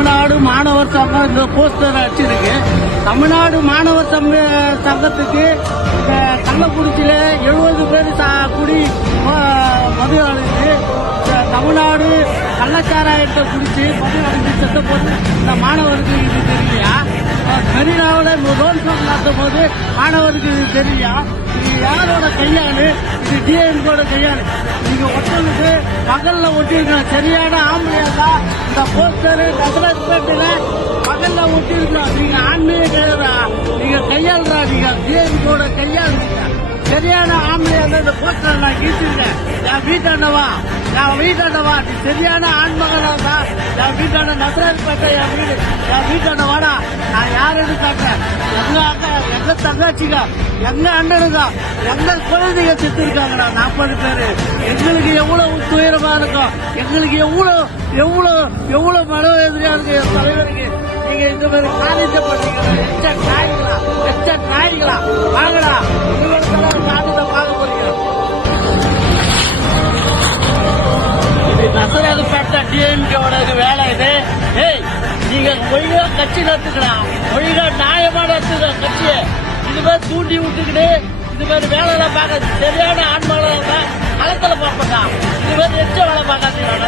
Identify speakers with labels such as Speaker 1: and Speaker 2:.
Speaker 1: தமிழ்நாடு மாணவர் சங்கம் இந்த போஸ்டர் அடிச்சிருக்கு. தமிழ்நாடு மாணவர் சங்க சங்கத்துக்கு கள்ளக்குறிச்சியில எழுபது பேர் சா- குடி ம- மது அடைஞ்சு தமிழ்நாடு கள்ளச்சாராயத்தை குடிச்சு மது அடைஞ்சு செத்த போது இந்த மாணவருக்கு இது தெரியலையா? மெரினாவில் ரோல் நடத்தும் போது மாணவருக்கு இது தெரியலையா? இது யாரோட கையாளு? இது டிஎன்கோட கையாளு நீங்க ஒருத்தனுக்கு பகல்ல ஒட்டியிருக்கணும் சரியான ஆம்பளையா தான் இந்த போஸ்டர் கசரத்துல பகல்ல ஒட்டியிருக்கணும் நீங்க ஆன்மீக கையாளா நீங்க கையாளுறா நீங்க? டிஎன்கோட கையாளுங்க சரியான ஆம்பளையா தான் இந்த போஸ்டர் நான் கீழ்ச்சிருக்கேன் என் வீட்டாண்டவா? என் வீட்டாண்டவா? நீ சரியான ஆண்மகனா தான் என் வீட்டாண்ட நகரப்பேட்டை என் வீடு? என் வீட்டாண்ட வாடா நான் யாருன்னு காட்டேன் எங்க தங்காச்சிங்க எங்க அண்ணனுங்க எங்க குழந்தைங்க செத்து இருக்காங்கடா நாற்பது பேரு. எங்களுக்கு எவ்வளவு துயரமா இருக்கும். எங்களுக்கு எவ்வளவு எவ்வளவு எவ்வளவு மன எதிரியா இருக்கு என் தலைவருக்கு நீங்க இந்த மாதிரி காரியத்தை பண்ணீங்களா எச்ச நாய்களா? எச்ச நாய்களா? வாங்கடா. உங்களுக்கு காரியத்தை பார்க்க போறீங்க. இது நசராது பேட்டா டிஎம்கேவோட இது வேலை இது. ஏய் நீங்க ஒழுங்கா கட்சி நடத்துக்கலாம் ஒழுங்கா நியாயமா நடத்துங்க இது மாதிரி தூண்டி விட்டுக்கிட்டு இது மாதிரி வேலைலாம் பார்க்காது. சரியான ஆன்மாலாம் தான் களத்தில் பார்ப்பேன் இது மாதிரி எச்ச வேலை பார்க்காது நான்